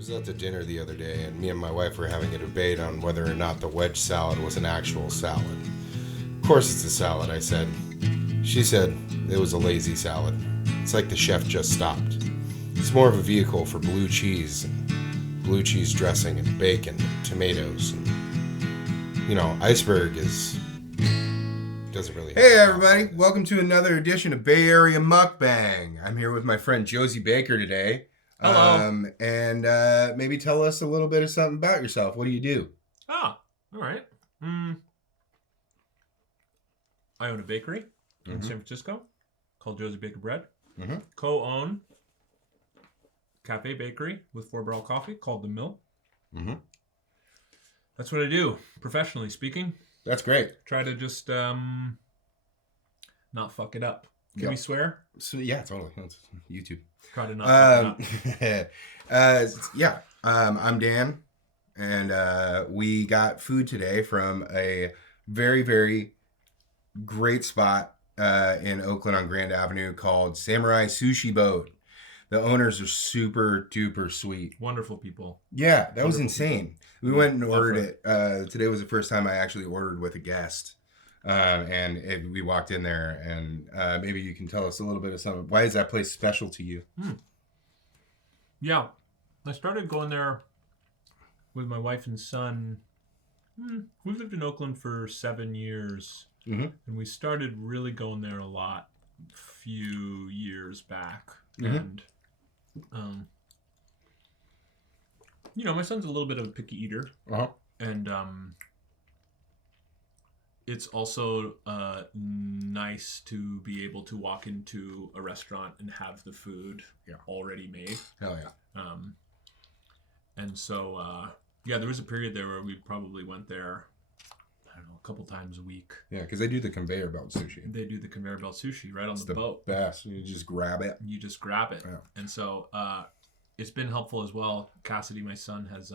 was at the dinner the other day, and me and my wife were having a debate on whether or not the wedge salad was an actual salad. Of course it's a salad, I said. She said it was a lazy salad. It's like the chef just stopped. It's more of a vehicle for blue cheese dressing and bacon and tomatoes. And, iceberg doesn't really... Hey everybody, welcome to another edition of Bay Area Mukbang. I'm here with my friend Josey Baker today. Hello. And maybe tell us a little bit of something about yourself. What do you do? All right. I own a bakery in San Francisco called Josey Baker Bread. Mm-hmm. Co-own cafe bakery with 4 Barrel Coffee called The Mill. Mm-hmm. That's what I do, professionally speaking. That's great. Try to just not fuck it up. Can we swear? So, yeah, totally. That's YouTube. Try to not fuck it up. I'm Dan, and we got food today from a very, very great spot in Oakland on Grand Avenue called Samurai Sushi Boat. The owners are super duper sweet. Wonderful people. Yeah, that was insane. We went and ordered it. Today was the first time I actually ordered with a guest. We walked in there, and maybe you can tell us a little bit of something. Why is that place special to you? Yeah, I started going there with my wife and son. We lived in Oakland for 7 years, and we started really going there a lot a few years back. And, my son's a little bit of a picky eater, and it's also nice to be able to walk into a restaurant and have the food already made. Hell yeah. And so, there was a period there where we probably went there, I don't know, a couple times a week. Yeah, because they do the conveyor belt sushi. They do the conveyor belt sushi right on the boat. Best. You just grab it. Yeah. And so it's been helpful as well. Cassidy, my son, has...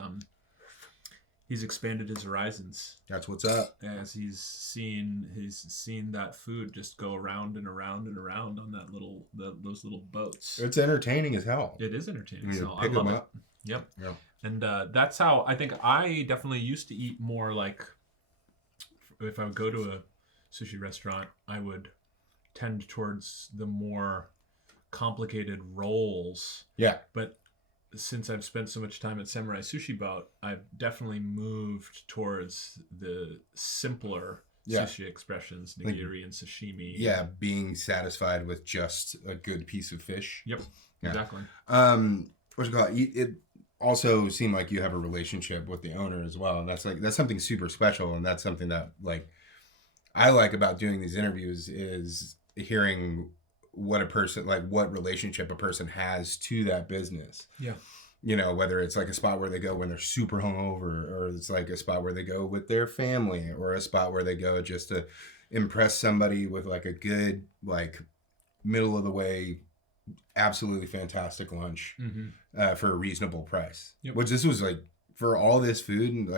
he's expanded his horizons. That's what's up. As he's seen that food just go around and around and around on those little boats. It's entertaining as hell. It is entertaining. You So pick I love them it. up. Yep. Yeah. And that's how I think I definitely used to eat more like, if I would go to a sushi restaurant, I would tend towards the more complicated rolls. Yeah. But since I've spent so much time at Samurai Sushi Boat, I've definitely moved towards the simpler sushi expressions, nigiri and sashimi. Yeah, being satisfied with just a good piece of fish. Yep, yeah. Exactly. What's it called? It also seemed like you have a relationship with the owner as well, and that's something super special, and that's something that I like about doing these interviews is hearing what relationship a person has to that business. Yeah. Whether it's like a spot where they go when they're super hungover, or it's like a spot where they go with their family, or a spot where they go just to impress somebody with like a good, middle of the way, absolutely fantastic lunch for a reasonable price. Yep. Which this was for all this food and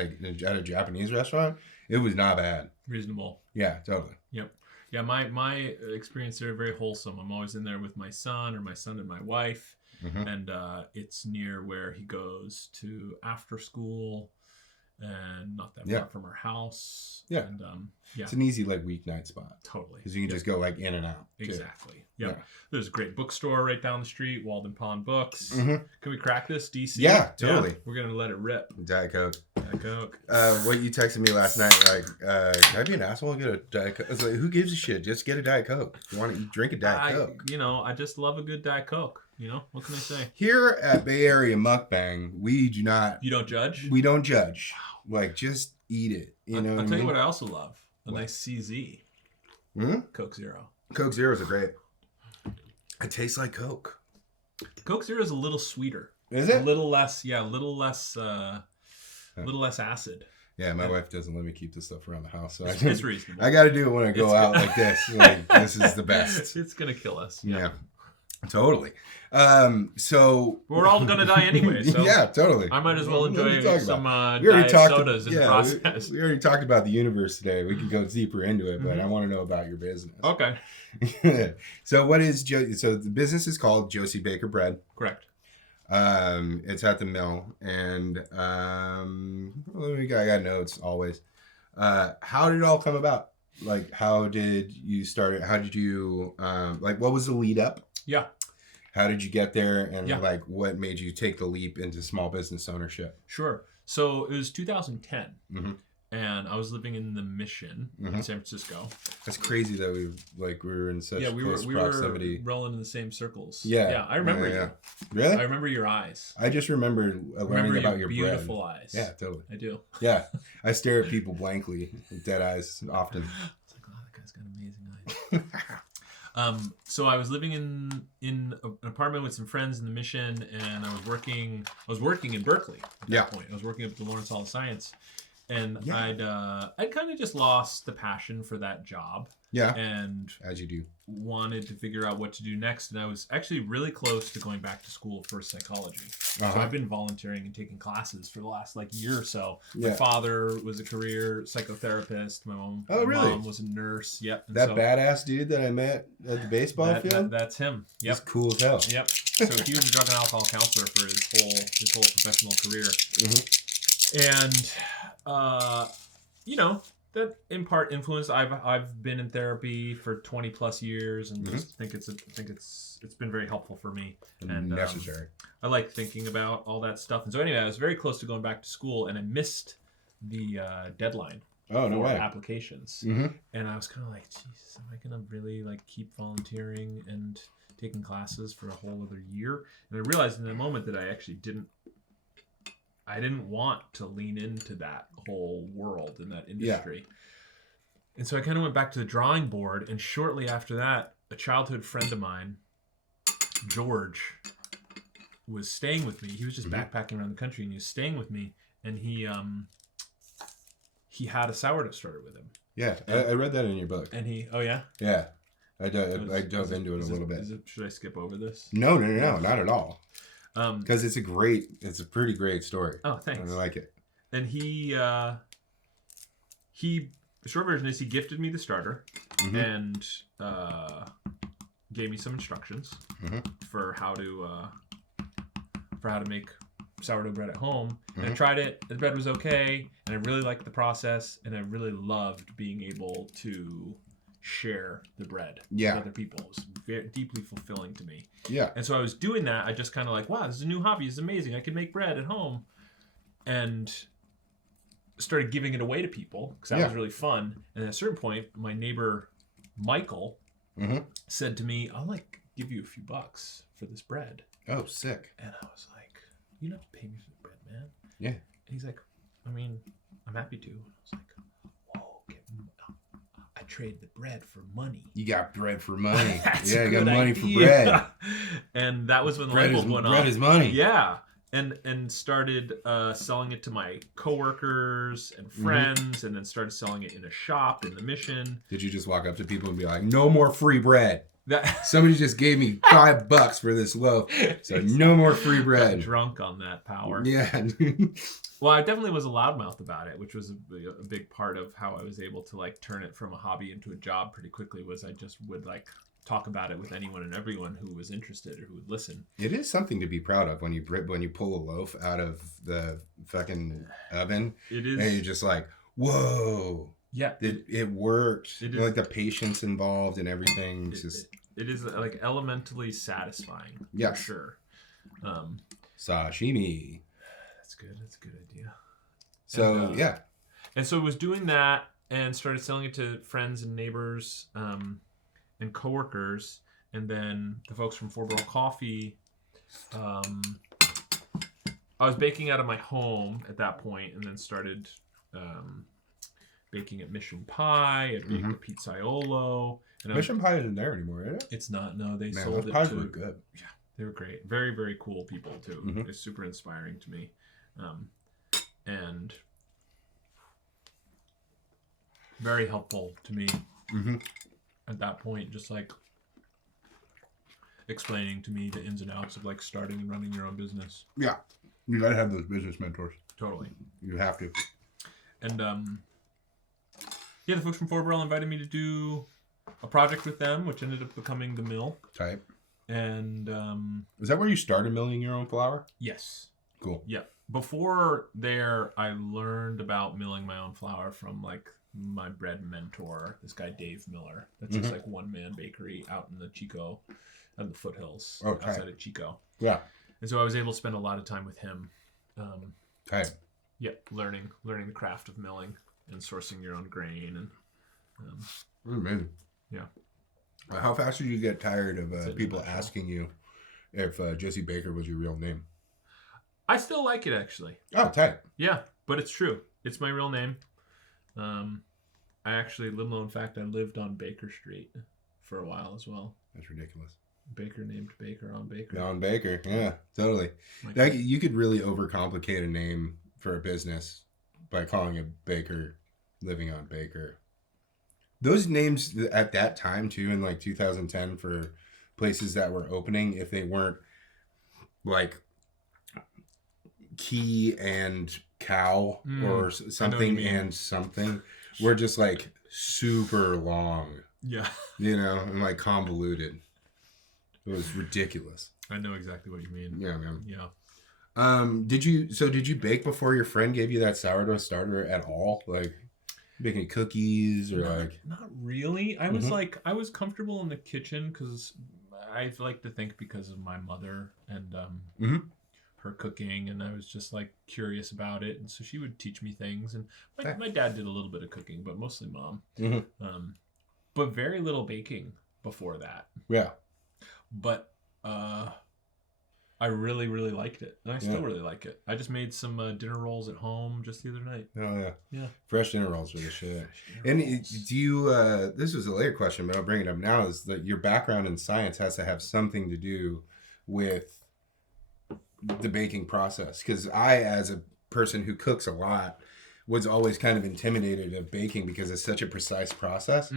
at a Japanese restaurant, it was not bad. Reasonable. Yeah, totally. Yep. Yeah, my experience there very wholesome. I'm always in there with my son and my wife, and it's near where he goes to after school, and not that far from our house. Yeah, and it's an easy weeknight spot. Totally, because you can just go in and out. Exactly. Yep. Yeah. There's a great bookstore right down the street, Walden Pond Books. Can we crack this, DC? Yeah, totally. Yeah, we're gonna let it rip. Diet Coke. Diet Coke. What you texted me last night, can I be an asshole and get a Diet Coke? I was like, who gives a shit? Just get a Diet Coke. You want to drink a Diet Coke? I just love a good Diet Coke. What can I say? Here at Bay Area Mukbang, we do not... You don't judge? We don't judge. Just eat it. I'll tell you what I also love. A nice CZ. Coke Zero. Coke Zeros are great. It tastes like Coke. Coke Zero is a little sweeter. Is it? A little less acid. Yeah, my wife doesn't let me keep this stuff around the house. So it's reasonable. I got to do it when I go out like this. This is the best. It's going to kill us. Yeah. Totally. So we're all gonna die anyway. So yeah, totally. I might as well enjoy some diet sodas in the process. We already talked about the universe today. We can go deeper into it, but I want to know about your business. Okay. So what is so the business is called Josey Baker Bread. Correct. It's at the mill, and I got notes always. How did it all come about? Like, how did you start it? How did you like? What was the lead up? Yeah. How did you get there, and like, what made you take the leap into small business ownership? Sure. So it was 2010, and I was living in the Mission in San Francisco. That's crazy that we were in such close proximity. We were rolling in the same circles. Yeah, I remember you. Really? I remember your eyes. I just remember learning about your beautiful bread. eyes. Yeah, totally. I do. Yeah, I stare at people blankly with dead eyes often. It's like, oh, that guy's got amazing eyes. So I was living in an apartment with some friends in the Mission, and I was working in Berkeley at that point. I was working up at the Lawrence Hall of Science, and I'd kind of just lost the passion for that job. Yeah. And as you do, wanted to figure out what to do next, and I was actually really close to going back to school for psychology. So I've been volunteering and taking classes for the last year or so. My father was a career psychotherapist. My mom, mom was a nurse. Yep. And that badass dude that I met at the baseball field. That's him. Yep. He's cool as hell. Yep. So he was a drug and alcohol counselor for his whole professional career. And that in part influenced. I've been in therapy for 20 plus years, and just think it's been very helpful for me and necessary. I like thinking about all that stuff. And so anyway, I was very close to going back to school, and I missed the deadline for applications. And I was kind of like, Jesus, am I gonna really keep volunteering and taking classes for a whole other year? And I realized in that moment that I actually didn't want to lean into that whole world and that industry. And so I kind of went back to the drawing board, and shortly after that, a childhood friend of mine, George, was staying with me. He was just backpacking around the country, and he was staying with me, and he had a sourdough starter with him. Yeah, I read that in your book. And yeah? Yeah. I dove into it a little bit. Should I skip over this? No, not at all. Because it's a pretty great story. Oh, thanks. I like it. And the short version is he gifted me the starter and gave me some instructions for how to make sourdough bread at home. And I tried it. The bread was okay, and I really liked the process, and I really loved being able to share the bread with other people. It was very deeply fulfilling to me. Yeah. And so I was doing that. I just kind of wow, this is a new hobby. It's amazing. I can make bread at home. And started giving it away to people because that was really fun. And at a certain point, my neighbor, Michael, said to me, I'll give you a few bucks for this bread. Oh, sick. And I was like, you don't have to pay me for the bread, man. Yeah. And he's like, I mean, I'm happy to. And I was like, I trade the bread for money. You got bread for money. Yeah, you got money for bread. And that was when the light bulb went off. Bread is money. Yeah. And started selling it to my coworkers and friends, and then started selling it in a shop in the Mission. Did you just walk up to people and be like, no more free bread? Somebody just gave me $5 for this loaf, so no more free bread. Got drunk on that power. Yeah. Well, I definitely was a loudmouth about it, which was a big part of how I was able to turn it from a hobby into a job pretty quickly. Was I just would talk about it with anyone and everyone who was interested or who would listen. It is something to be proud of when you pull a loaf out of the fucking oven. It is, and you're just like, whoa. Yeah, it worked. It is, the patience involved and everything. It is elementally satisfying. Yeah, for sure. Sashimi. That's good. That's a good idea. So and so I was doing that and started selling it to friends and neighbors and coworkers, and then the folks from Four Barrel Coffee. I was baking out of my home at that point, and then started baking at Mission Pie, at Pizzaiolo. And Mission Pie isn't there anymore, is it? It's not. No, they sold those it pies to. Were good. Yeah, they were great. Very, very cool people too. They're super inspiring to me, and very helpful to me at that point. Just explaining to me the ins and outs of starting and running your own business. Yeah, you gotta have those business mentors. Totally, you have to. And the folks from Four Barrel invited me to do a project with them, which ended up becoming the mill. Type. And is that where you started milling your own flour? yes. Cool. Yeah. Before there, I learned about milling my own flour from like my bread mentor, this guy Dave Miller. That's just like one man bakery out in the Chico, in the foothills outside of Chico. Yeah. And so I was able to spend a lot of time with him. Yeah, learning the craft of milling and sourcing your own grain and. Amazing. Yeah. How fast did you get tired of people asking you if Josey Baker was your real name? I still like it, actually. Oh, tight. Yeah, but it's true. It's my real name. I actually, little known fact, I lived on Baker Street for a while as well. That's ridiculous. Baker named Baker on Baker. On Baker, yeah, totally. You could really overcomplicate a name for a business by calling it Baker, living on Baker. Those names at that time, too, in like 2010 for places that were opening, if they weren't like Key and Cow or something and something, were just like super long. Yeah. And like convoluted. It was ridiculous. I know exactly what you mean. Yeah, man. Yeah. Did you bake before your friend gave you that sourdough starter at all? Like making cookies or not really. I was I was comfortable in the kitchen because I like to think because of my mother and her cooking, and I was just like curious about it, and so she would teach me things. And my dad did a little bit of cooking, but mostly mom. But very little baking before that. Yeah. But I really, really liked it. And I still really like it. I just made some dinner rolls at home just the other night. Oh, yeah. Yeah. Fresh dinner rolls are the shit. And do you, this was a later question, but I'll bring it up now, is that your background in science has to have something to do with the baking process. Because I, as a person who cooks a lot, was always kind of intimidated of baking because it's such a precise process.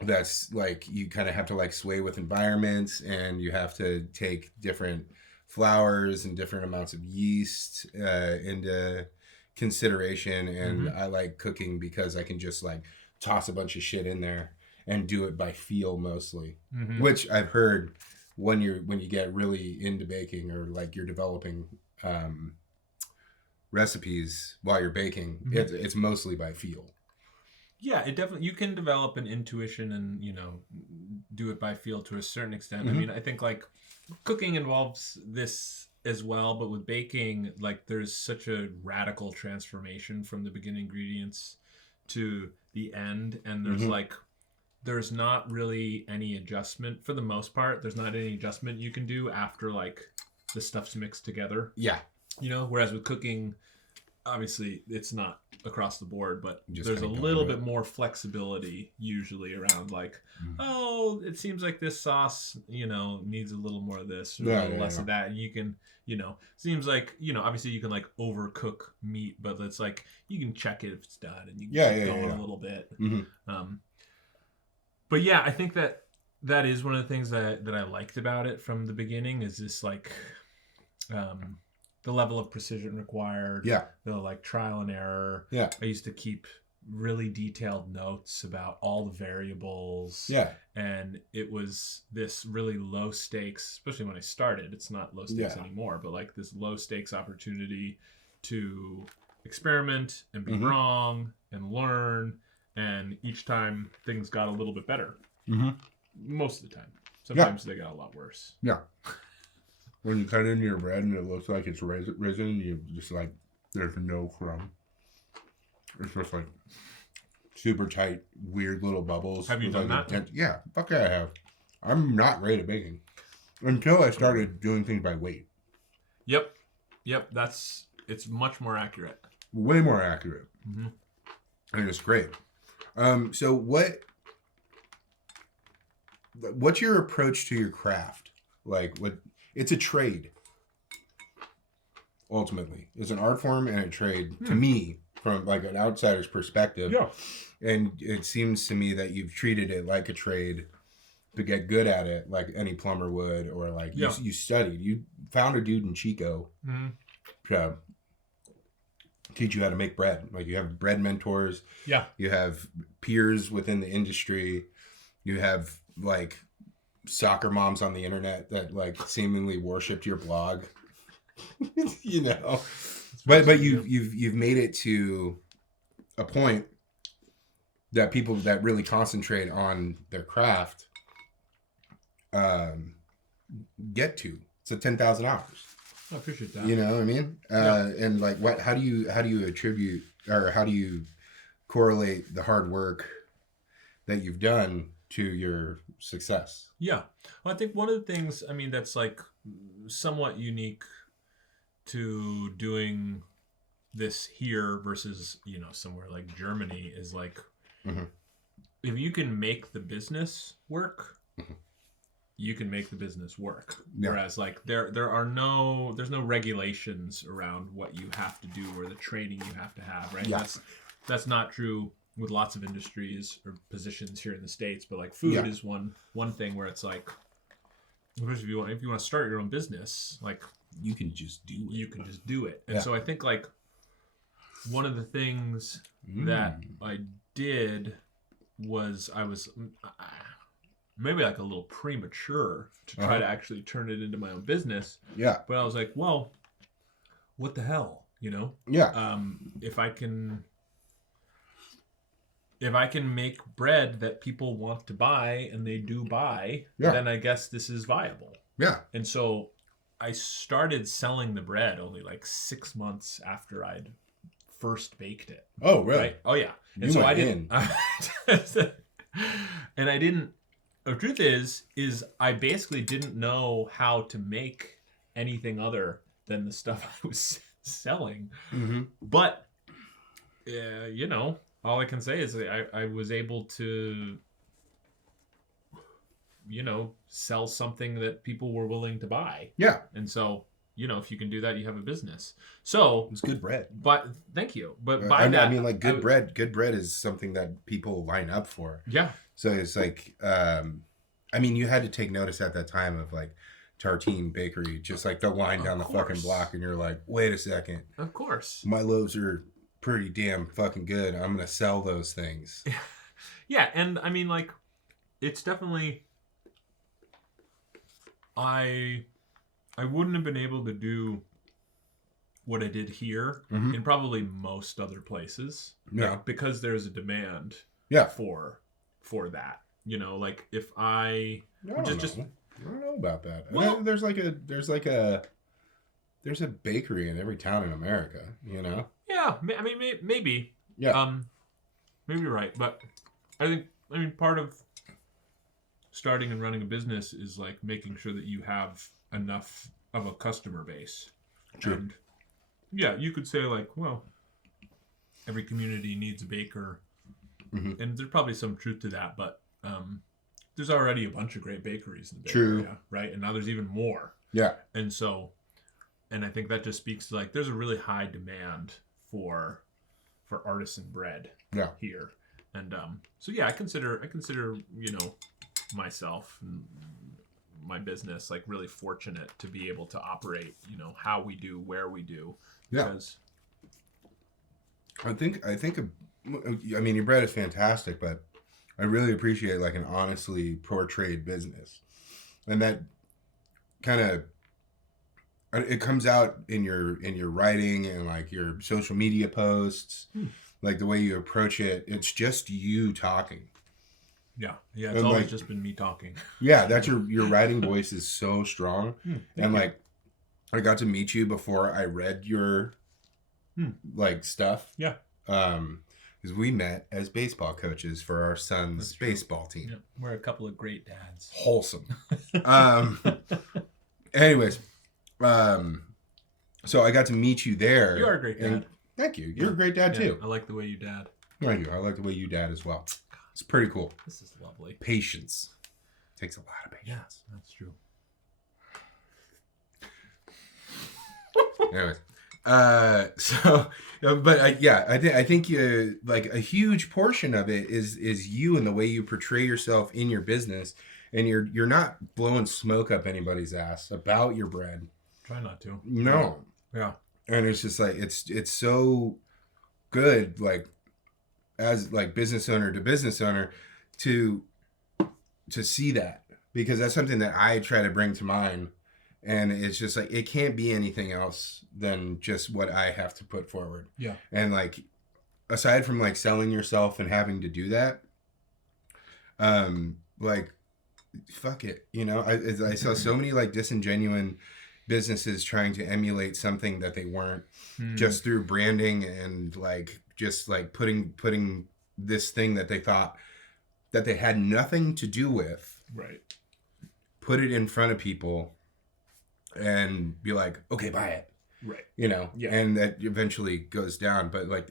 That's like you kind of have to like sway with environments, and you have to take different flours and different amounts of yeast into consideration. And I like cooking because I can just like toss a bunch of shit in there and do it by feel mostly, which I've heard when you get really into baking, or like you're developing recipes while you're baking, it's mostly by feel. Yeah, it definitely, you can develop an intuition and, do it by feel to a certain extent. I mean, I think like cooking involves this as well, but with baking, like there's such a radical transformation from the beginning ingredients to the end. And there's there's not really any adjustment for the most part. There's not any adjustment you can do after like the stuff's mixed together. Yeah. Whereas with cooking, obviously it's not across the board, but there's a little bit more flexibility usually around like, it seems like this sauce, needs a little more of this or less of that. And you can, seems like, obviously you can like overcook meat, but it's like, you can check it if it's done and you can keep going a little bit. But yeah, I think that is one of the things that I liked about it from the beginning, is this like, the level of precision required. Yeah. The like trial and error. Yeah. I used to keep really detailed notes about all the variables. Yeah. And it was this really low stakes, especially when I started. It's not low stakes anymore, but like this low stakes opportunity to experiment and be wrong and learn. And each time things got a little bit better. Most of the time. Sometimes they got a lot worse. Yeah. When you cut into your bread and it looks like it's risen, you just like, there's no crumb. It's just like super tight, weird little bubbles. Have you done that? Yeah, fuck yeah, I have. I'm not great at baking until I started doing things by weight. Yep. It's much more accurate. Way more accurate. And it's great. So what's your approach to your craft? Like it's a trade. Ultimately, it's an art form and a trade to me, from like an outsider's perspective. Yeah. And it seems to me that you've treated it like a trade to get good at it, like any plumber would, or like you studied. You found a dude in Chico to teach you how to make bread. Like you have bread mentors. Yeah. You have peers within the industry. You have like soccer moms on the internet that like seemingly worshipped your blog. You know, but you've made it to a point that people that really concentrate on their craft get to. It's a 10,000 hours. I appreciate that. You know what I mean? And like, how do you attribute, or how do you correlate the hard work that you've done to your success? Yeah. Well, I think one of the things, I mean, that's like somewhat unique to doing this here versus, you know, somewhere like Germany is like, if you can make the business work, you can make the business work. Yeah. Whereas like there's no regulations around what you have to do or the training you have to have, right? Yeah. That's not true with lots of industries or positions here in the States, but like food is one thing where it's like, if you want to start your own business, like you can just do it. You can just do it. And so I think like one of the things that I did was I was maybe like a little premature to try to actually turn it into my own business. Yeah. But I was like, well, what the hell, you know? Yeah. If I can make bread that people want to buy and they do buy, then I guess this is viable. Yeah. And so I started selling the bread only like 6 months after I'd first baked it. Oh, really? Right? Oh, yeah. And so I didn't. And I didn't. The truth is I basically didn't know how to make anything other than the stuff I was selling. But, you know, all I can say is I was able to, you know, sell something that people were willing to buy. Yeah. And so, you know, if you can do that, you have a business. So it's good bread. But thank you. But by I mean, like good bread is something that people line up for. Yeah. So it's like, I mean, you had to take notice at that time of like Tartine Bakery, just like the line down the fucking block, and you're like, wait a second. Of course. My loaves are pretty damn fucking good. I'm gonna sell those things. Yeah, and I mean, like, it's definitely. I wouldn't have been able to do what I did here in probably most other places. Yeah. Because there's a demand. Yeah. For that, you know, like if I don't know about that. Well, there's a bakery in every town in America, you know. Yeah, I mean, maybe. Yeah. Maybe you're right, but I mean, part of starting and running a business is like making sure that you have enough of a customer base. True. And yeah, you could say like, well, every community needs a baker. And there's probably some truth to that, but there's already a bunch of great bakeries in the Bay Area, right? And now there's even more. Yeah. And so, and I think that just speaks to like, there's a really high demand for artisan bread here. And so yeah, I consider, you know, myself and my business like really fortunate to be able to operate, you know, how we do, where we do. Because I mean, your bread is fantastic, but I really appreciate like an honestly portrayed business, and that kind of it comes out in your writing and like your social media posts, like the way you approach it. It's just you talking. Yeah, it's and always like, just been me talking. Yeah, that's your writing voice is so strong, and like I got to meet you before I read your like stuff. Yeah. Because we met as baseball coaches for our son's baseball team. Yeah, we're a couple of great dads. Wholesome. Anyways, so I got to meet you there. You are a great dad. Thank you. You're a great dad too. I like the way you dad. Thank you. I like the way you dad as well. It's pretty cool. This is lovely. Patience. Takes a lot of patience. Yeah, that's true. Anyways. I think like a huge portion of it is you and the way you portray yourself in your business, and you're not blowing smoke up anybody's ass about your bread. Try not to. No. Yeah. And it's just like it's so good, like as like business owner to business owner, to see that because that's something that I try to bring to mine. And it's just like, it can't be anything else than just what I have to put forward. Yeah. And like, aside from like selling yourself and having to do that, like, fuck it. You know, I saw so many like disingenuous businesses trying to emulate something that they weren't, just through branding and like, just like putting this thing that they thought that they had nothing to do with. Right. Put it in front of people and be like, okay, buy it. Right. You know, Yeah. and that eventually goes down. But like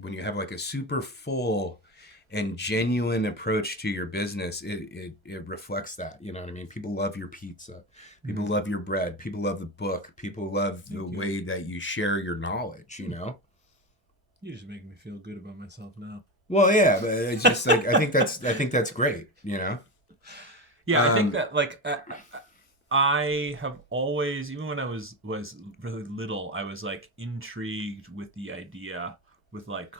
when you have like a super full and genuine approach to your business, it reflects that. You know what I mean? People love your pizza. People love your bread. People love the book. People love the way that you share your knowledge, you know? You just make me feel good about myself now. Well, yeah, but it's just like, I think that's great, you know? Yeah, I think that like I have always, even when I was really little, I was like intrigued with the idea with like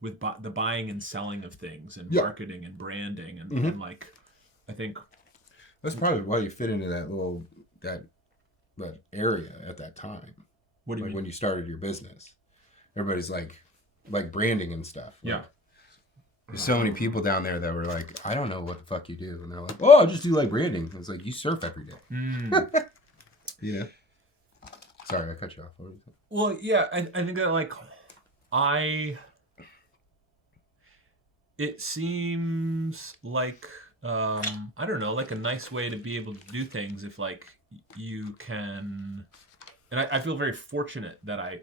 with the buying and selling of things and marketing and branding and like I think that's probably why you fit into that area at that time. What do you like mean? When you started your business, everybody's like branding and stuff. Like, yeah. There's so many people down there that were like, I don't know what the fuck you do. And they're like, oh, I just do like branding. It's like, you surf every day. You know? Sorry, I cut you off. Well, yeah, I think that like it seems like, I don't know, like a nice way to be able to do things if like you can, and I feel very fortunate that I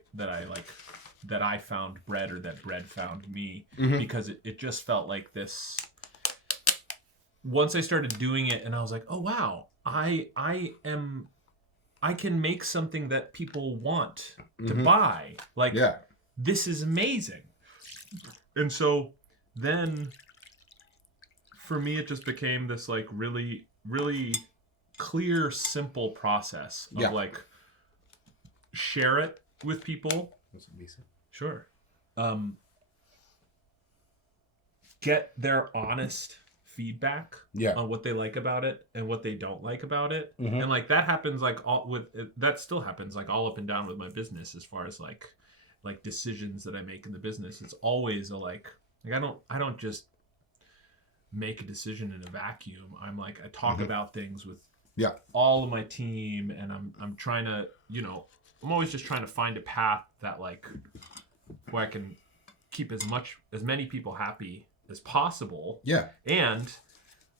found bread or that bread found me because it just felt like this. Once I started doing it and I was like, oh wow, I can make something that people want to buy. Like, this is amazing. And so then for me, it just became this like really, really clear, simple process of like share it with people. Sure. Get their honest feedback on what they like about it and what they don't like about it. And like that happens like that still happens like all up and down with my business as far as like decisions that I make in the business. It's always I don't just make a decision in a vacuum. I'm like, I talk about things with all of my team, and I'm trying to, I'm always just trying to find a path that like where I can keep as many people happy as possible. Yeah. And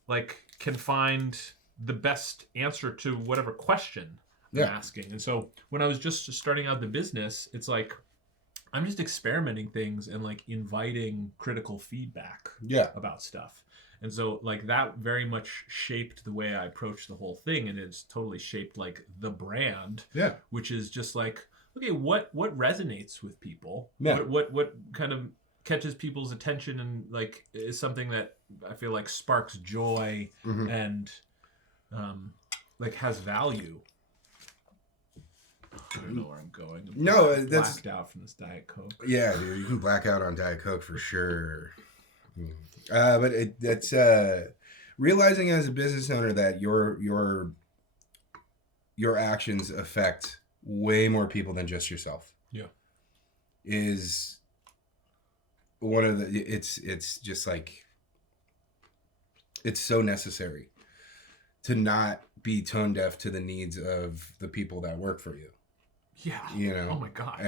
like can find the best answer to whatever question I'm asking. And so when I was just starting out the business, it's like I'm just experimenting things and like inviting critical feedback about stuff. And so like that very much shaped the way I approached the whole thing, and it's totally shaped like the brand, which is just like, okay, what resonates with people? What kind of catches people's attention and like is something that I feel like sparks joy and like has value. I don't know where I'm going. That's blacked out from this Diet Coke. Yeah, dude, you can black out on Diet Coke for sure. But that's realizing as a business owner that your actions affect way more people than just yourself. Yeah, is one of the. It's just like it's so necessary to not be tone deaf to the needs of the people that work for you. Yeah. Oh my God.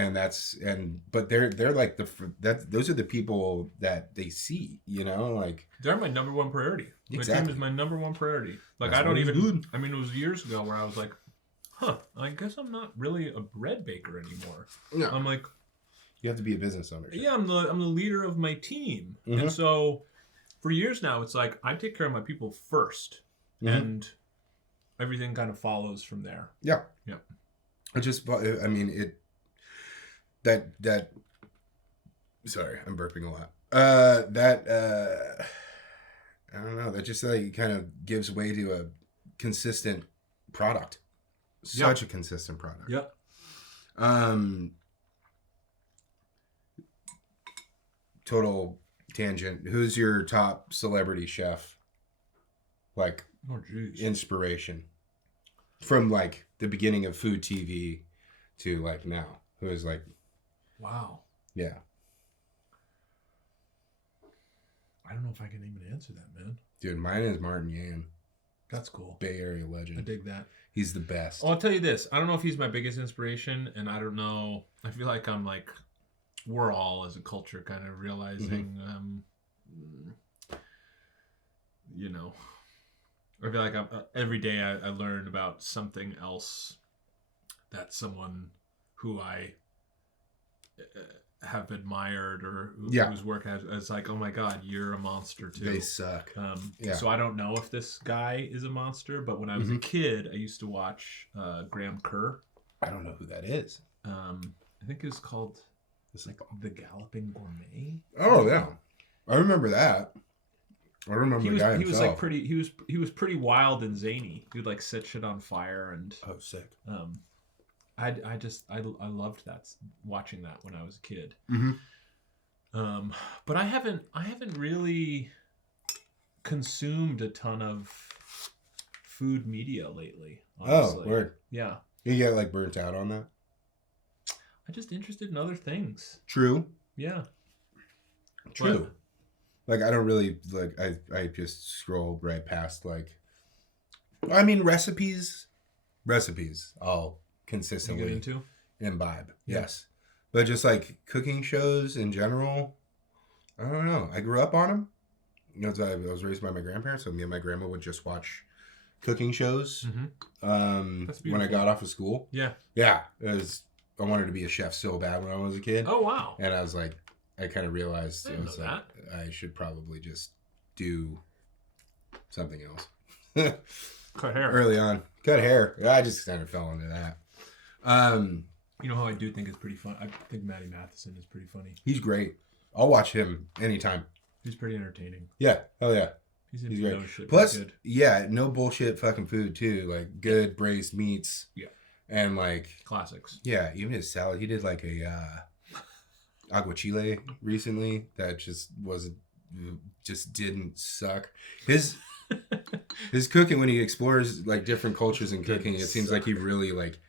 But they're like those are the people that they see, like they're my number one priority. Exactly. My team is my number one priority. Like that's I mean, it was years ago where I was like, I guess I'm not really a bread baker anymore. No. I'm like, you have to be a business owner. Yeah, I'm the leader of my team. And so for years now, it's like I take care of my people first and everything kind of follows from there. Yeah. Yeah. I mean, sorry, I'm burping a lot. I don't know, that just like kind of gives way to a consistent product. Such a consistent product. Yeah. Total tangent. Who's your top celebrity chef? Like Oh, jeez. inspiration from like the beginning of food TV to like now. Who is like, wow. yeah. I don't know if I can even answer that, man. Dude, mine is Martin Yan. That's cool. Bay Area legend. I dig that. He's the best. Oh, I'll tell you this. I don't know if he's my biggest inspiration, and I don't know. I feel like I'm like, we're all as a culture kind of realizing, you know, I feel like every day I learn about something else that someone who I have admired or whose work has like, oh my God, you're a monster too. They suck. So I don't know if this guy is a monster, but when I was a kid, I used to watch Graham Kerr. I don't know who that is. I think it was called like The Galloping Gourmet. Oh yeah, I remember that. I remember the guy himself. He was like pretty. He was pretty wild and zany. He would like set shit on fire and. Oh, sick. I loved that, watching that when I was a kid. But I haven't really consumed a ton of food media lately. Honestly. Oh, word. Yeah. You get like burnt out on that? I'm just interested in other things. True. Yeah. True. Like I don't really like. I just scroll right past like. I mean recipes. I'll consistently get into imbibe. Yes, but just like cooking shows in general, I don't know. I grew up on them. You know, I was raised by my grandparents, so me and my grandma would just watch cooking shows. When I got off of school. Yeah. Yeah, I wanted to be a chef so bad when I was a kid. Oh wow! And I was like, I kind of realized I was like, I should probably just do something else. Cut hair. Early on. Cut hair. I just kind of fell into that. You know who I do think is pretty fun? I think Matty Matheson is pretty funny. He's great. I'll watch him anytime. He's pretty entertaining. Yeah. Hell yeah. He's great. No shit. Plus, good. yeah, no bullshit fucking food too. Like good braised meats. Yeah. And like classics. Yeah, even his salad. He did like a aguachile recently that just didn't suck. His cooking, when he explores like different cultures in cooking, it seems like he really like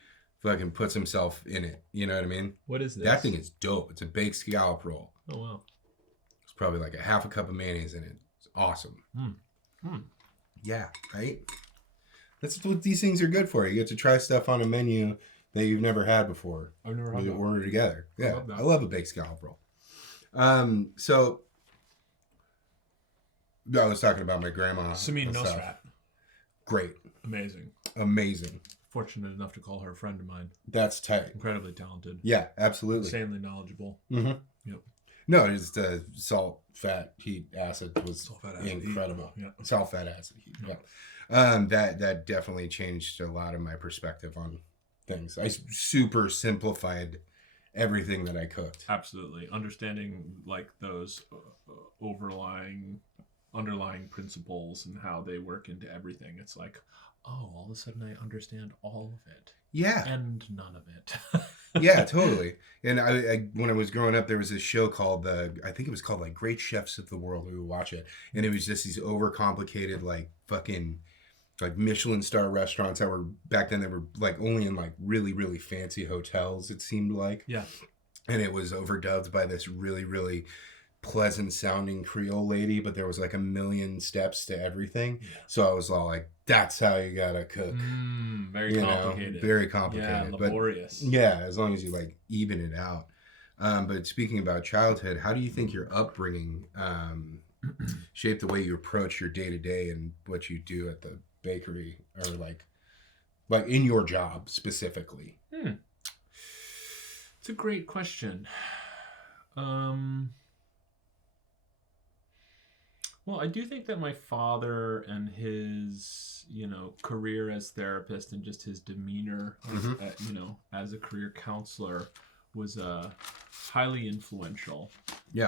fucking puts himself in it. You know what I mean? What is this? That thing is dope. It's a baked scallop roll. Oh wow. It's probably like a half a cup of mayonnaise in it. It's awesome. Yeah, right? That's what these things are good for. You get to try stuff on a menu that you've never had before. I've never had that. Order together. Yeah, I love a baked scallop roll. So I was talking about my grandma. Samin Nosrat. Great. Amazing. Fortunate enough to call her a friend of mine. That's tight. Incredibly talented. Yeah, absolutely. Insanely knowledable. Mm-hmm. Yep. No, just salt, fat, heat, acid was incredible. Yeah. Salt, fat, acid, heat. Yeah. That definitely changed a lot of my perspective on things. I super simplified everything that I cooked. Absolutely. Understanding like those underlying principles and how they work into everything. It's like, oh, all of a sudden I understand all of it. Yeah. And none of it. Yeah, totally. And I when I was growing up, there was this show called I think it was called like Great Chefs of the World. We would watch it. And it was just these overcomplicated, like fucking like Michelin star restaurants that were back then, they were like only in like really, really fancy hotels, it seemed like. Yeah. And it was overdubbed by this really, really pleasant sounding Creole lady, but there was like a million steps to everything. Yeah. So I was all like, that's how you gotta cook. Very complicated. Very complicated. Yeah, laborious. But yeah, as long as you like even it out. But speaking about childhood, how do you think your upbringing shaped the way you approach your day to day and what you do at the bakery, or like in your job specifically? It's a great question. Well, I do think that my father and his, career as therapist and just his demeanor, as a career counselor was highly influential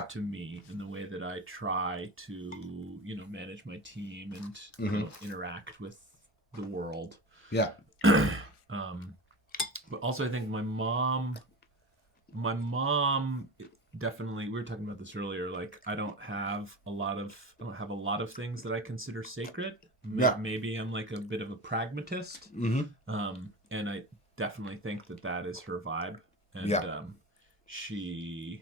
to me in the way that I try to, manage my team and interact with the world. Yeah. But also I think my mom definitely, we were talking about this earlier. Like, I don't have a lot of things that I consider sacred. Maybe I'm like a bit of a pragmatist. And I definitely think that is her vibe. And she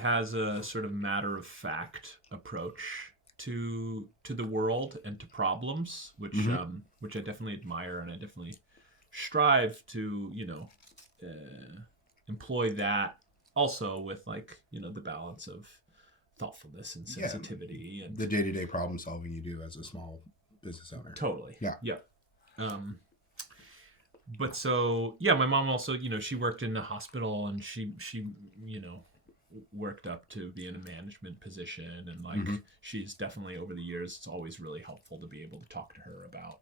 has a sort of matter of fact approach to the world and to problems, which I definitely admire, and I definitely strive to, employ that also with, like, the balance of thoughtfulness and sensitivity and the day-to-day problem solving you do as a small business owner. Totally. Yeah. But so, my mom also, she worked in the hospital, and she worked up to be in a management position, and like she's definitely, over the years, it's always really helpful to be able to talk to her about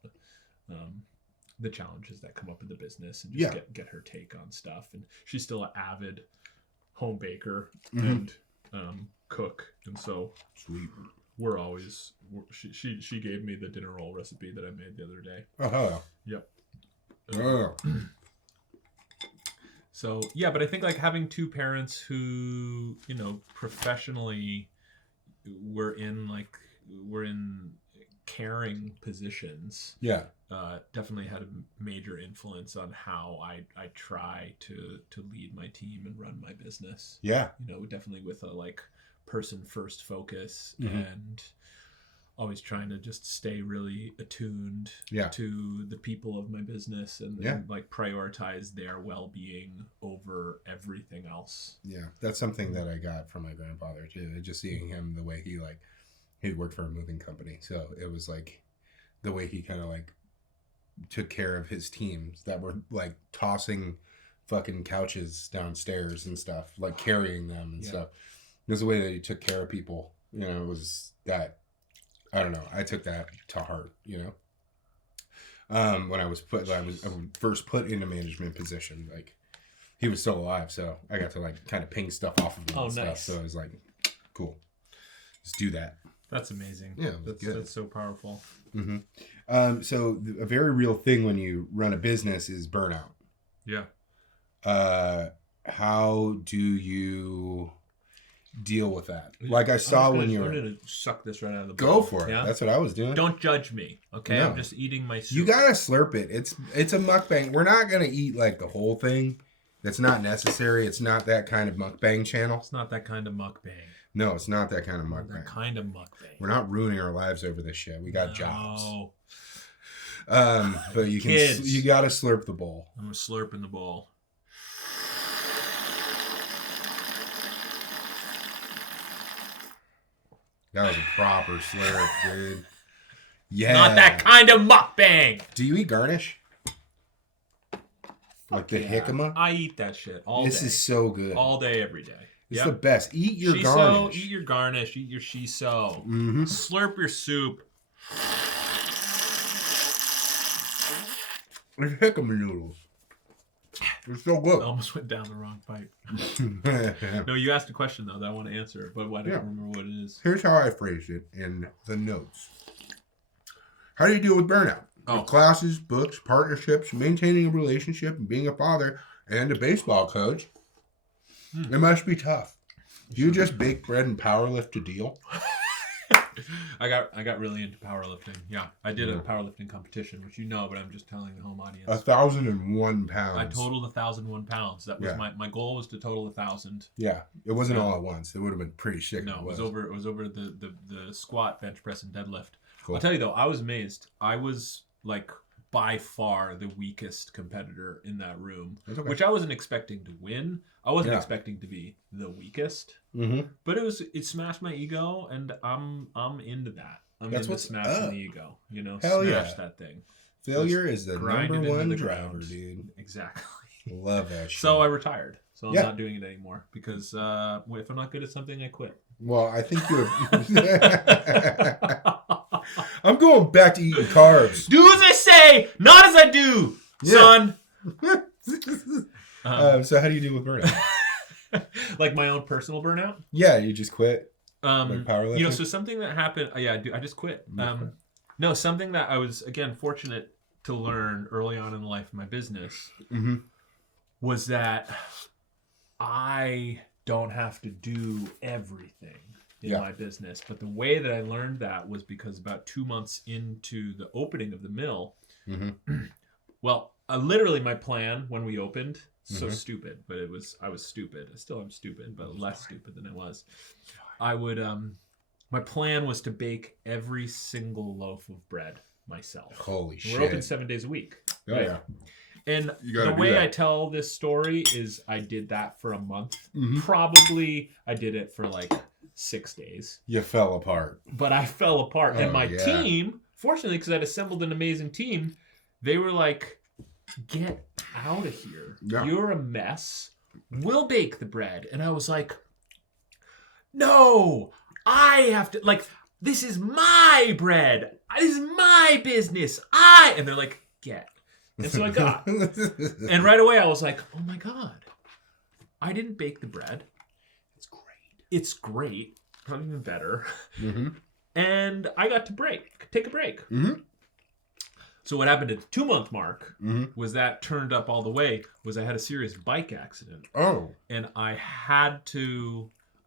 the challenges that come up in the business, and just get her take on stuff. And she's still an avid home baker and cook, and so sweet. She gave me the dinner roll recipe that I made the other day. Oh, yep. Oh. So, but I think, like, having two parents who, professionally were in caring positions. Yeah. Definitely had a major influence on how I try to lead my team and run my business. Yeah. Definitely with a, like, person first focus and always trying to just stay really attuned to the people of my business and like prioritize their well-being over everything else. Yeah, that's something that I got from my grandfather too. Just seeing him, the way he worked for a moving company, so it was like the way he kind of like took care of his teams that were like tossing fucking couches downstairs and stuff, like carrying them and stuff. It was the way that he took care of people. It was that. I don't know. I took that to heart, when I was first put in a management position. Like, he was still alive, so I got to like kind of ping stuff off of him and stuff. So I was like, cool, let's do that. That's amazing. Yeah, that's so powerful. So a very real thing when you run a business is burnout. Yeah. How do you deal with that? Like, I saw when you were... I'm going to suck this right out of the bowl. Go for it. Yeah? That's what I was doing. Don't judge me, okay? No. I'm just eating my soup. You got to slurp it. It's a mukbang. We're not going to eat, like, the whole thing. That's not necessary. It's not that kind of mukbang channel. It's not that kind of mukbang. No, it's not that kind of mukbang. That kind of mukbang. We're not ruining our lives over this shit. We got jobs. But you got to slurp the bowl. I'm slurping the bowl. That was a proper slurp, dude. Yeah. Not that kind of mukbang. Do you eat garnish? Like the jicama? I eat that shit all day. This is so good. All day, every day. It's the best. Eat your shiso, garnish. Eat your garnish. Eat your shiso. Slurp your soup. It's jicama noodles. It's so good. I almost went down the wrong pipe. No, you asked a question, though, that I want to answer, but I don't remember what it is. Here's how I phrased it in the notes. How do you deal with burnout? With classes, books, partnerships, maintaining a relationship, and being a father and a baseball coach. It must be tough. Do you just bake bread and powerlift to deal? I got really into powerlifting. Yeah, I did a powerlifting competition, which but I'm just telling the home audience. 1,001 pounds. I totaled 1,001 pounds. That was my goal was to total 1,000. Yeah, it wasn't all at once. It would have been pretty sick. No, it was over the squat, bench press, and deadlift. Cool. I'll tell you though, I was amazed. I was like by far the weakest competitor in that room, which I wasn't expecting to win. I wasn't expecting to be the weakest, but it smashed my ego, and I'm into that. That's into smashing the ego. Hell smash that thing. Failure is the number one driver, dude. Exactly. Love that shit. So I retired. So I'm not doing it anymore because if I'm not good at something, I quit. Well, I think you're. I'm going back to eating carbs. Do as I say, not as I do, son. So how do you deal with burnout? Like my own personal burnout? Yeah, you just quit. Like powerlifting. So something that happened. I just quit. No, something that I was again fortunate to learn early on in the life of my business was that I don't have to do everything in my business. But the way that I learned that was because about 2 months into the opening of the mill, well, literally my plan when we opened, so stupid, but I was stupid. I still am stupid, but less stupid than I was. I would, my plan was to bake every single loaf of bread myself. Holy shit. We're open 7 days a week. Oh, right? yeah. And the way I tell this story is I did that for a month. Probably I did it for like 6 days. You fell apart. But I fell apart. And my team, fortunately, because I'd assembled an amazing team, they were like, get out of here. Yeah. You're a mess. We'll bake the bread. And I was like, no, I have to, like, this is my bread. This is my business. And they're like, get. And so I got. And right away I was like, oh my God, I didn't bake the bread. It's great. Probably even better. And I got to take a break. So what happened at the 2 month mark was that turned up all the way was I had a serious bike accident. Oh. And I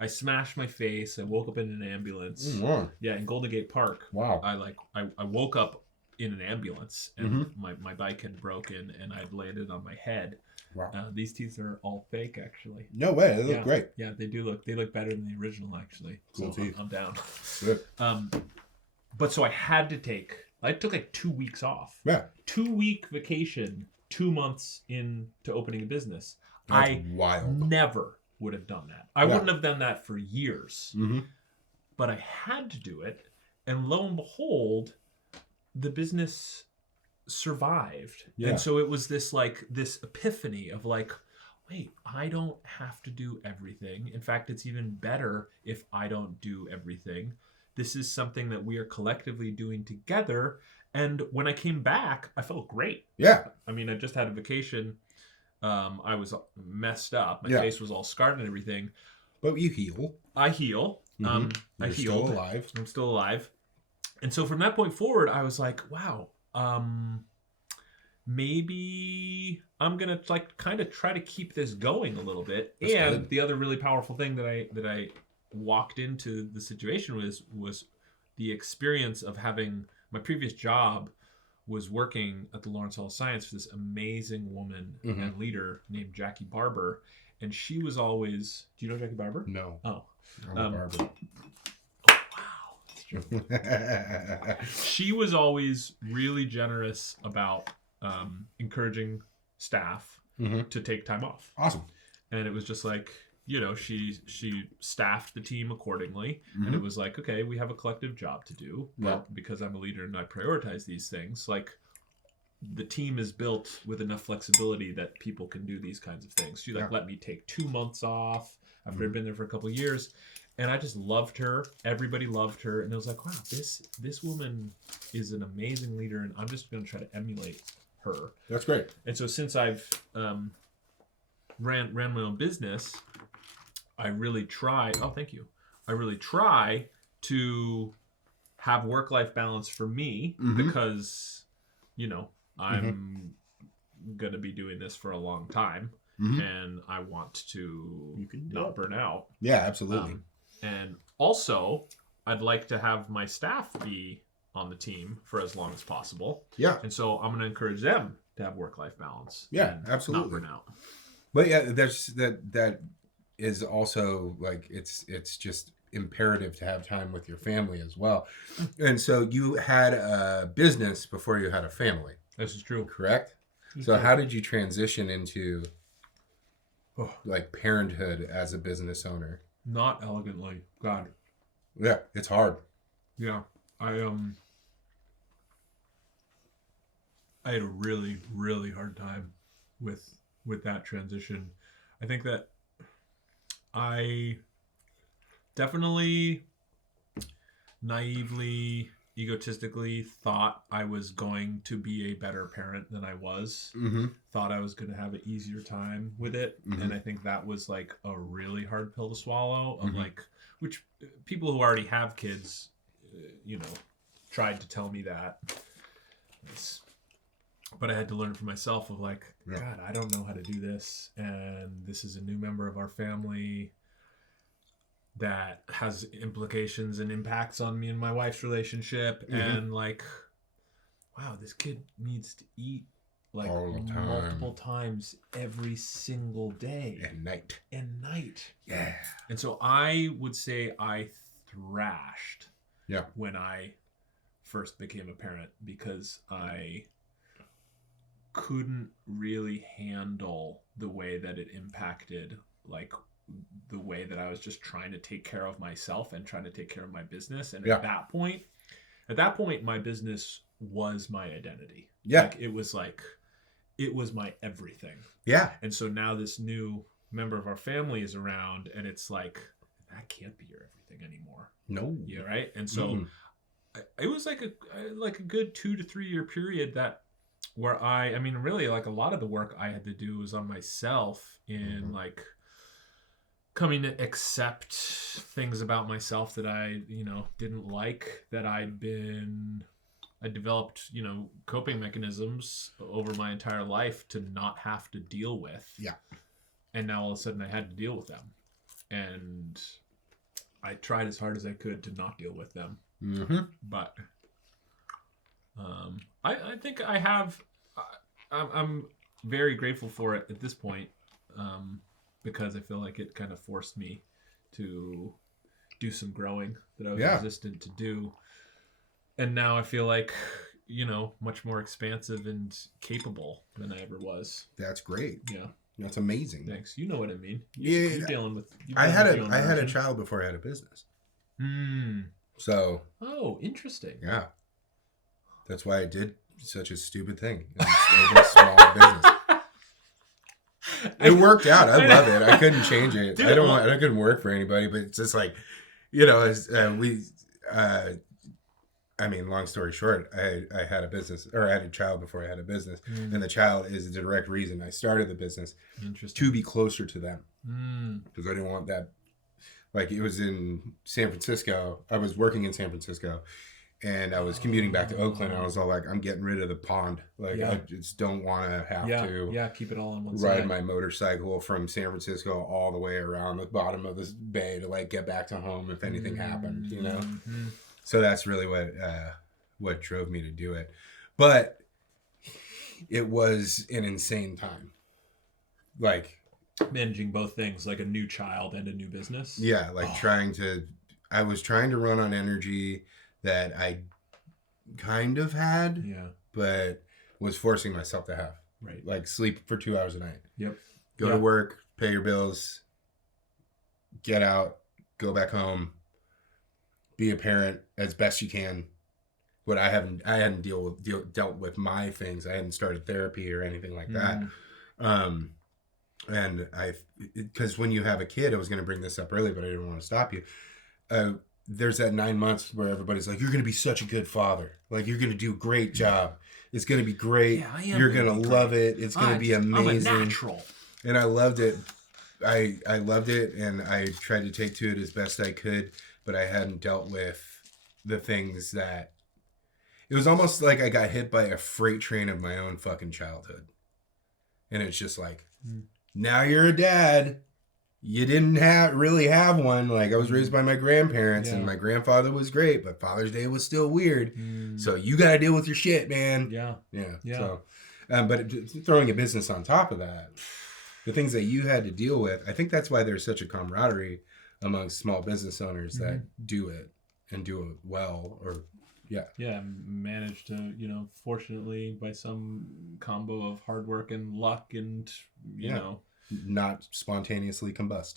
smashed my face. I woke up in an ambulance. Wow. Yeah, in Golden Gate Park. Wow. I woke up in an ambulance and my bike had broken and I'd landed on my head. Wow. These teeth are all fake, actually. No way. They look great. Yeah, they do look. They look better than the original, actually. Cool teeth. I'm down. Good. But so I took like 2 weeks off. Yeah. 2-week vacation, 2 months into opening a business. That's wild. Never would have done that. I wouldn't have done that for years. But I had to do it. And lo and behold, the business survived. And so it was this epiphany of like, wait, I don't have to do everything. In fact, it's even better if I don't do everything. This is something that we are collectively doing together. And when I came back, I felt great. Yeah. I mean, I just had a vacation. I was messed up. My face was all scarred and everything. But you heal. I heal. I healed. Still alive. I'm still alive. And so from that point forward, I was like, wow, maybe I'm going to like kind of try to keep this going a little bit. That's good. The other really powerful thing that I walked into the situation was the experience of having my previous job was working at the Lawrence Hall of Science for this amazing woman and leader named Jackie Barber. And she was always, do you know Jackie Barber? No. Oh. I'm a barber. She was always really generous about encouraging staff to take time off. Awesome. And it was just like, she staffed the team accordingly. And it was like, okay, we have a collective job to do. But because I'm a leader and I prioritize these things, like the team is built with enough flexibility that people can do these kinds of things. She let me take 2 months off after I'd been there for a couple of years. And I just loved her. Everybody loved her. And it was like, wow, this woman is an amazing leader. And I'm just going to try to emulate her. That's great. And so since I've ran my own business, I really try. Oh, thank you. I really try to have work-life balance for me because, I'm going to be doing this for a long time. And I want to not burn out. Yeah, absolutely. And also, I'd like to have my staff be on the team for as long as possible. Yeah. And so I'm going to encourage them to have work-life balance. Yeah, absolutely. Not burn out. But yeah, that is also like it's just imperative to have time with your family as well. And so you had a business before you had a family. This is true. Correct? So how did you transition into like parenthood as a business owner? Not elegantly. God. Yeah, it's hard. Yeah. I had a really, really hard time with that transition. I think that I definitely naively, egotistically thought I was going to be a better parent than I was. Thought I was going to have an easier time with it. And I think that was like a really hard pill to swallow of like, which people who already have kids, tried to tell me that. But I had to learn for myself of like, God, I don't know how to do this. And this is a new member of our family. that has implications and impacts on me and my wife's relationship. And like, wow, this kid needs to eat like multiple times every single day and night. Yeah. And so I would say I thrashed when I first became a parent, because I couldn't really handle the way that it impacted, like the way that I was just trying to take care of myself and trying to take care of my business. And at that point, my business was my identity. Yeah. It was my everything. Yeah. And so now this new member of our family is around, and it's like, that can't be your everything anymore. No. Yeah. Right. And so it was like a good 2 to 3 year period where I mean, really, like a lot of the work I had to do was on myself in like coming to accept things about myself that I, didn't like, that I developed, coping mechanisms over my entire life to not have to deal with. Yeah. And now all of a sudden I had to deal with them. And I tried as hard as I could to not deal with them. But I think I have, I'm very grateful for it at this point, because I feel like it kind of forced me to do some growing that I was resistant to do. And now I feel like, much more expansive and capable than I ever was. That's great. Yeah. That's amazing. Thanks. You know what I mean. You're dealing with. I had a child before I had a business. So. Oh, interesting. Yeah. That's why I did such a stupid thing. A small business. It worked out. I love it. I couldn't change it. Dude, I couldn't work for anybody, but it's just like, I mean, long story short, I had a business, or I had a child before I had a business, and the child is the direct reason I started the business to be closer to them, because I didn't want that. Like, it was in San Francisco. I was working in San Francisco, and I was commuting back to Oakland. And I was all like, I'm getting rid of the pond. Like, I just don't want to have to keep it all on one ride side. my motorcycle from San Francisco all the way around the bottom of this bay to like get back to home if anything happened, So that's really what drove me to do it. But it was an insane time. Like, managing both things, like a new child and a new business. Yeah, like I was trying to run on energy that I kind of had, but was forcing myself to have. Right. Like, sleep for 2 hours a night. Yep. Go to work, pay your bills, get out, go back home, be a parent as best you can. But I hadn't dealt with my things. I hadn't started therapy or anything like that. And because when you have a kid, I was going to bring this up early, but I didn't want to stop you. There's that 9 months where everybody's like, you're going to be such a good father. Like, you're going to do a great job. It's going to be great. Yeah, you're going to love it. It's going to be amazing. I'm a natural. And I loved it. I loved it, and I tried to take to it as best I could, but I hadn't dealt with the things that... It was almost like I got hit by a freight train of my own fucking childhood. And it's just like, now you're a dad. You didn't really have one. Like, I was raised by my grandparents, and my grandfather was great, but Father's Day was still weird. So you got to deal with your shit, man. Yeah. So, but throwing a business on top of that, the things that you had to deal with, I think that's why there's such a camaraderie amongst small business owners that do it and do it well, or managed to, fortunately, by some combo of hard work and luck and you know, not spontaneously combust.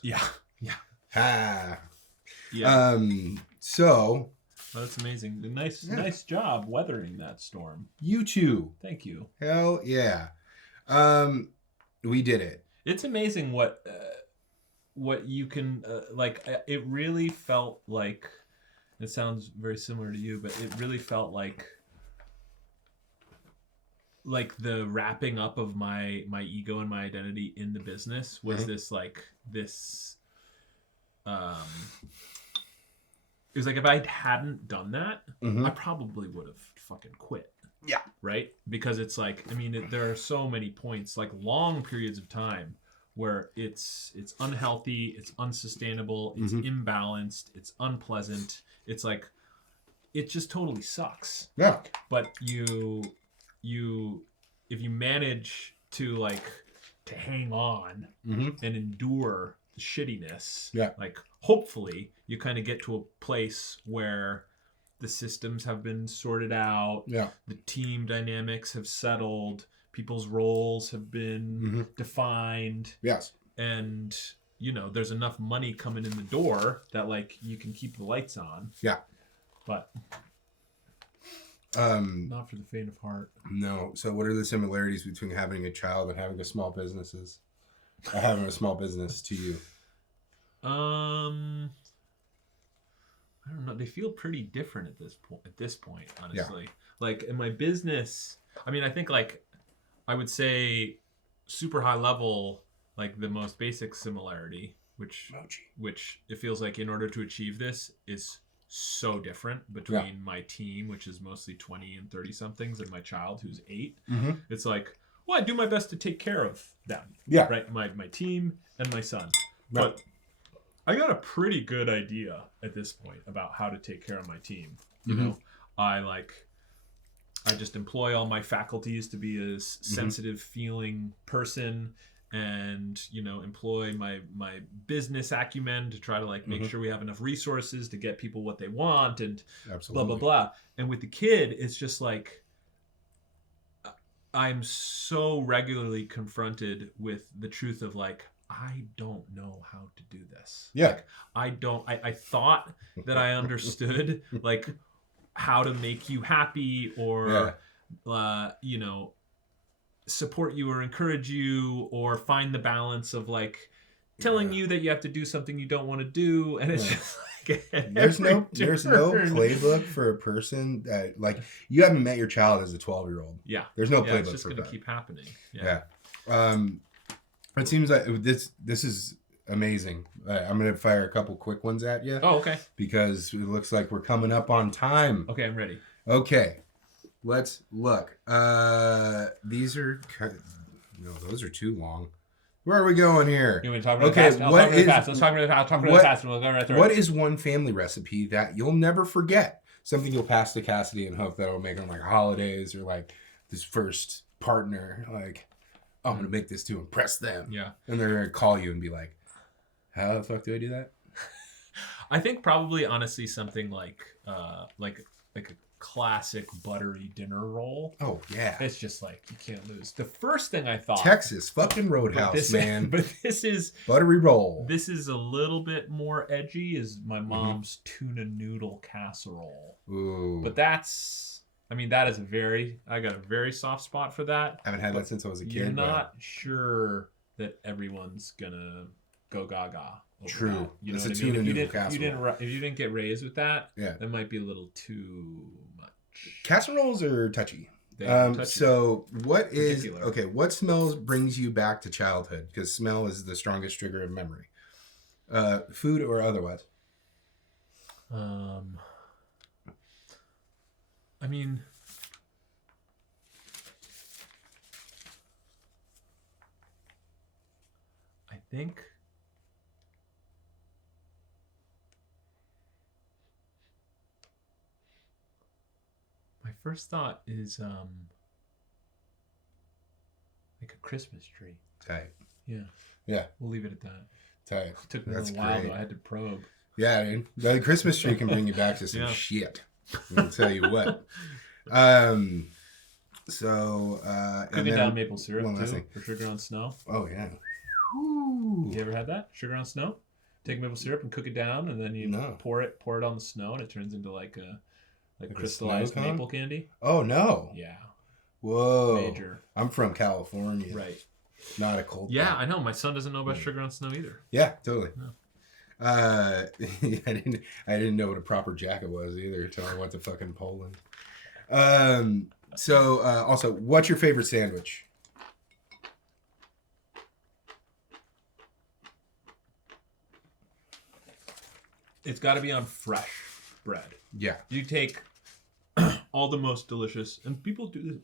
Ha. So that's amazing. Nice job weathering that storm. You too. Thank you. Hell yeah. We did it. It's amazing what you can it really felt like, it sounds very similar to you, but it really felt like the wrapping up of my ego and my identity in the business was this it was like, if I hadn't done that, I probably would have fucking quit. Yeah. Right? Because it's like, I mean, there are so many points, like long periods of time where it's unhealthy, it's unsustainable, it's imbalanced, it's unpleasant. It's like it just totally sucks. Yeah. But you if you manage to to hang on and endure the shittiness, like hopefully you kind of get to a place where the systems have been sorted out, the team dynamics have settled, people's roles have been defined. Yes. And there's enough money coming in the door that you can keep the lights on. Yeah. But not for the faint of heart. No. So what are the similarities between having a child and having a small business to you? I don't know. They feel pretty different at this point, honestly. Like in my business, I mean, I think I would say super high level, the most basic similarity, which it feels like in order to achieve this is so different between my team, which is mostly 20 and 30 somethings, and my child who's 8. It's I do my best to take care of them. Yeah. Right. My team and my son. Right. But I got a pretty good idea at this point about how to take care of my team. You know, I just employ all my faculties to be a sensitive feeling person, and employ my business acumen to try to make sure we have enough resources to get people what they want, and blah blah blah. And with the kid, it's just I'm so regularly confronted with the truth of I don't know how to do this. Yeah. I thought that I understood how to make you happy or support you or encourage you or find the balance of telling you that you have to do something you don't want to do, and it's just there's no playbook for a person that you haven't met your child as a 12-year-old. Yeah. There's no playbook. It's just going to keep happening. Yeah. It seems like this is amazing. I'm going to fire a couple quick ones at you. Oh, okay. Because it looks like we're coming up on time. Okay, I'm ready. Okay. Let's look. These are... No, those are too long. Where are we going here? You want to talk really fast? I'll talk really fast. Let's talk really fast. We'll go right through What is one family recipe that you'll never forget? Something you'll pass to Cassidy and hope that'll make on holidays or this first partner. I'm going to make this to impress them. Yeah. And they're going to call you and be how the fuck do I do that? I think probably, honestly, something like a classic buttery dinner roll. Oh, yeah. It's just you can't lose. The first thing I thought... Texas fucking Roadhouse, man. But this is... Buttery roll. This is a little bit more edgy, is my mom's tuna noodle casserole. Ooh. But that's... I mean, that is I got a very soft spot for that. I haven't had that since I was a kid. You're not sure that everyone's gonna go gaga. True. That. You know it's what a I mean? tuna noodle casserole. If you didn't get raised with that, that might be a little too much. Casseroles are touchy. So what what smells brings you back to childhood? Because smell is the strongest trigger of memory. Food or otherwise? I mean, I think my first thought is a Christmas tree. Tight. Yeah. Yeah. We'll leave it at that. Tight. It took me a little while, though. I had to probe. Yeah, dude. The Christmas tree can bring you back to some shit. I'll tell you what. Cooking down maple syrup too for sugar on snow. Oh yeah. Ooh. You ever had that? Sugar on snow? Take maple syrup and cook it down, and then you pour it on the snow, and it turns into like crystallized maple candy. Oh no. Yeah. Whoa. Major. I'm from California. Right. Not a cold. Yeah, I know. My son doesn't know about sugar on snow either. Yeah, totally. No. I didn't know what a proper jacket was either until I went to fucking Poland. Also, what's your favorite sandwich? It's got to be on fresh bread. Yeah. You take all the most delicious, and people do this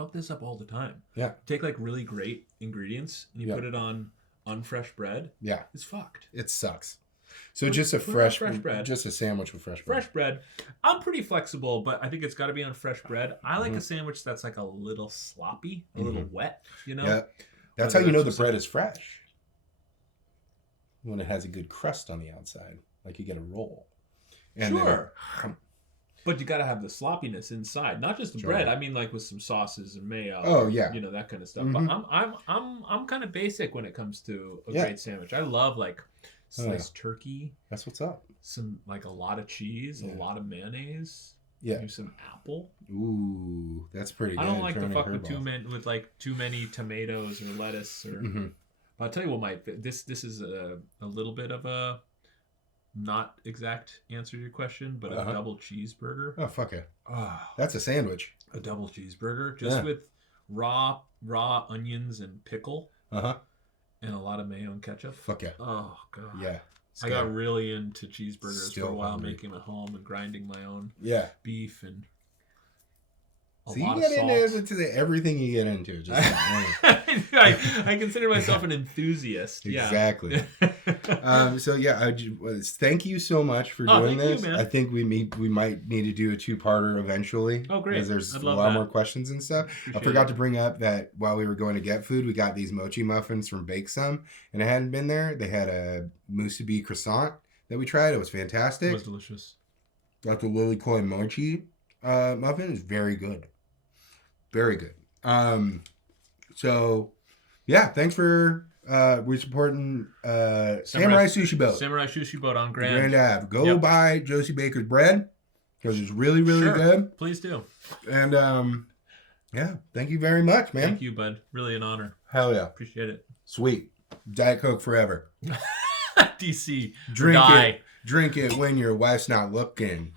fuck this up all the time. Yeah. Take like really great ingredients and you put it on unfresh bread. Yeah. It's fucked. It sucks. So just fresh fresh bread. Just a sandwich with fresh bread. Fresh bread. I'm pretty flexible, but I think it's got to be on fresh bread. I like a sandwich that's like a little sloppy, a little wet, you know? Yeah. That's how you know the bread is fresh. When it has a good crust on the outside. Like you get a roll. And sure. But you got to have the sloppiness inside, not just the bread. I mean, like with some sauces and mayo. Oh yeah, you know, that kind of stuff. But I'm kind of basic when it comes to a great sandwich. I love like sliced turkey. That's what's up. Some like a lot of cheese, a lot of mayonnaise. Yeah. Maybe some apple. Ooh, that's pretty good. I don't like to fuck with too many tomatoes or lettuce or. But I'll tell you what, this is a little bit of a. Not exact answer to your question, but a double cheeseburger. Oh, fuck it. Oh, that's a sandwich. A double cheeseburger just with raw onions and pickle. And a lot of mayo and ketchup. Fuck yeah. Oh, God. Yeah. I got really into cheeseburgers for a while, making them at home and grinding my own beef and so you get into everything you get into. Just I consider myself an enthusiast. Exactly. So yeah, thank you so much for doing this. I think we might need to do a 2-parter eventually. Oh, great! Because there's a lot more questions and stuff. I forgot to bring up that while we were going to get food, we got these mochi muffins from Bake Some, and it hadn't been there. They had a musubi croissant that we tried. It was fantastic. It was delicious. Got the Lily Koi mochi muffin. Is very good. Very good. So yeah, thanks for we're supporting Samurai Sushi Boat. Samurai Sushi Boat on Grand Ave. Go buy Josey Baker Bread because it's really, really good. Please do. And yeah, thank you very much, man. Thank you, bud. Really an honor. Hell yeah. Appreciate it. Sweet. Diet Coke forever. DC. Drink it when your wife's not looking.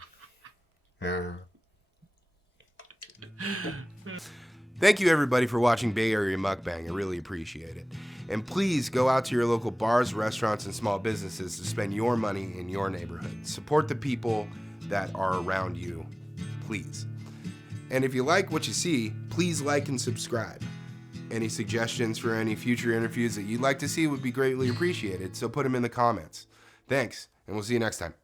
Thank you everybody for watching Bay Area Mukbang. I really appreciate it. And please go out to your local bars, restaurants, and small businesses to spend your money in your neighborhood. Support the people that are around you, please. And if you like what you see, please like and subscribe. Any suggestions for any future interviews that you'd like to see would be greatly appreciated, so put them in the comments. Thanks, and we'll see you next time.